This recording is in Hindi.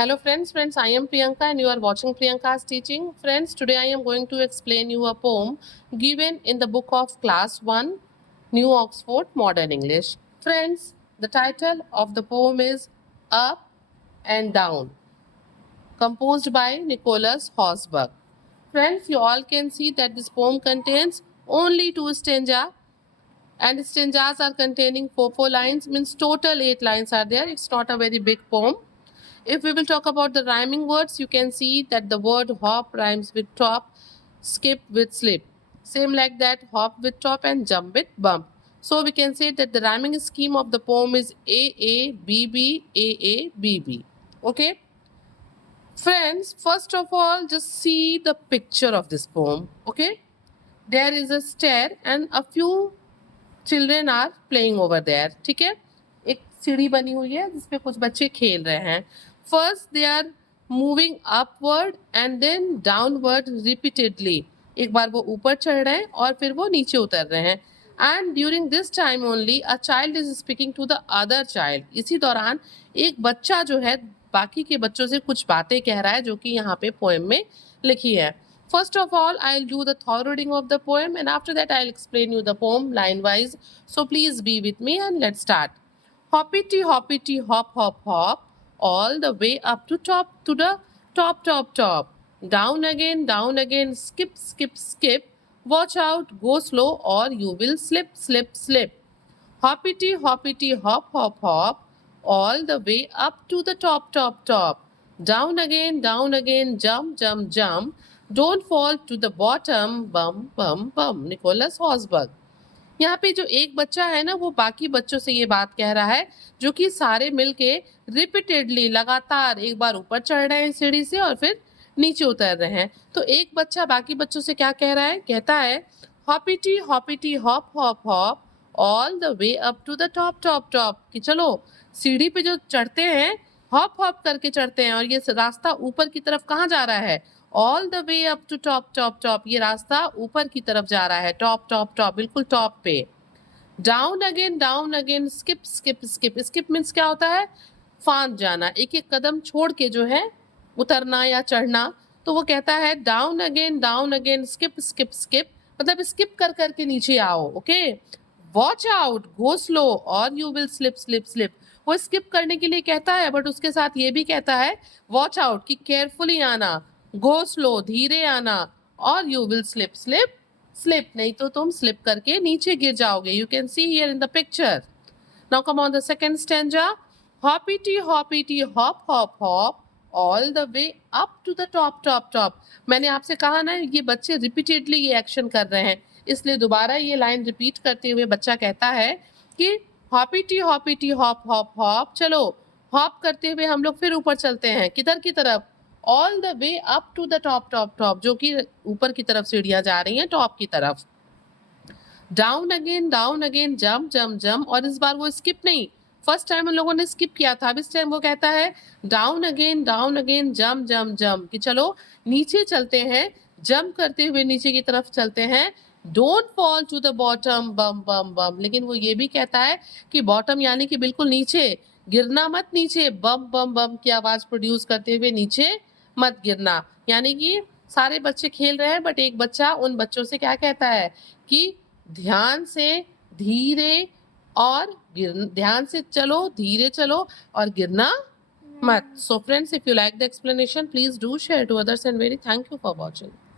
Hello friends, I am Priyanka and you are watching Priyanka's teaching. Friends, today I am going to explain you a poem given in the book of class 1, New Oxford Modern English. Friends, the title of the poem is Up and Down, composed by Nicholas Hosberg. Friends, you all can see that this poem contains only 2 stanzas and stanzas are containing 4 lines, means total 8 lines are there. It's not a very big poem. If we will talk about the rhyming words, you can see that the word hop rhymes with top, skip with slip. Same like that, hop with top and jump with bump. So we can say that the rhyming scheme of the poem is A A B B. Okay. Friends, first of all, just see the picture of this poem. Okay. There is a stair and a few children are playing over there. ठीक है, एक सीढ़ी बनी हुई है जिसपे कुछ बच्चे खेल रहे हैं. First they are moving upward and then downward repeatedly. एक बार वो ऊपर चढ़ रहे हैं और फिर वो नीचे उतर रहे हैं. And during this time only a child is speaking to the other child. इसी दौरान एक बच्चा जो है बाकी के बच्चों से कुछ बातें कह रहा है जो कि यहाँ पे पोएम में लिखी है. First of all, I'll do the thorough reading of the poem and after that I'll explain you the poem line wise. So please be with me and let's start. Hoppity hoppity hop hop hop, all the way up to the top. Down again, skip skip skip. Watch out, go slow or you will slip. Hoppity hoppity hop hop hop, all the way up to the top. Down again, jump. Don't fall to the bottom, bum. Nicholas Hausberg. यहाँ पे जो एक बच्चा है ना वो बाकी बच्चों से ये बात कह रहा है जो कि सारे मिलके रिपीटेडली लगातार एक बार ऊपर चढ़ रहे हैं सीढ़ी से और फिर नीचे उतर रहे हैं. तो एक बच्चा बाकी बच्चों से क्या कह रहा है, कहता है hoppity hoppity hop hop hop all the way up to the top. कि चलो सीढ़ी पे जो चढ़ते हैं हॉप करके चढ़ते हैं और ये रास्ता ऊपर की तरफ कहाँ जा रहा है, all the way up to top. ये रास्ता ऊपर की तरफ जा रहा है, टॉप बिल्कुल टॉप पे. डाउन अगेन स्किप मीन्स क्या होता है, फांद जाना, एक एक कदम छोड़ के जो है उतरना या चढ़ना. तो वो कहता है डाउन अगेन स्किप मतलब स्किप कर करके नीचे आओ. Okay. Watch out, go slow और यू विल स्लिप. वो स्किप करने के लिए कहता है बट उसके साथ ये भी कहता है वॉच आउट कि केयरफुली आना, गो स्लो धीरे आना और यू विल स्लिप नहीं तो तुम स्लिप करके नीचे गिर जाओगे. You can see here in the picture. Now come on the second stanza. Hoppity hop hop all the way up to the top. मैंने आपसे कहा ना ये बच्चे रिपीटेडली ये एक्शन कर रहे हैं, इसलिए दोबारा ये लाइन रिपीट करते हुए बच्चा कहता है कि हॉपिटी हॉप हॉप. चलो हॉप करते हुए हम लोग फिर ऊपर चलते हैं. किधर की तरफ, all the way up to the top, जो कि ऊपर की तरफ सीढ़ियां जा रही हैं टॉप की तरफ. Down again jump. और इस बार वो स्किप नहीं, फर्स्ट टाइम उन लोगों ने स्किप किया था, अब इस टाइम वो कहता है डाउन अगेन जंप. कि चलो नीचे चलते हैं, जंप करते हुए नीचे की तरफ चलते हैं. Don't fall to the bottom, bum. लेकिन वो ये भी कहता है कि बॉटम यानी कि बिल्कुल नीचे, गिरना मत नीचे, बम की आवाज प्रोड्यूस करते हुए नीचे मत गिरना. यानी कि सारे बच्चे खेल रहे हैं बट एक बच्चा उन बच्चों से क्या कहता है कि ध्यान से धीरे ध्यान से चलो, धीरे चलो और गिरना मत. So friends, if you like the explanation, please do share to others and very thank you for watching.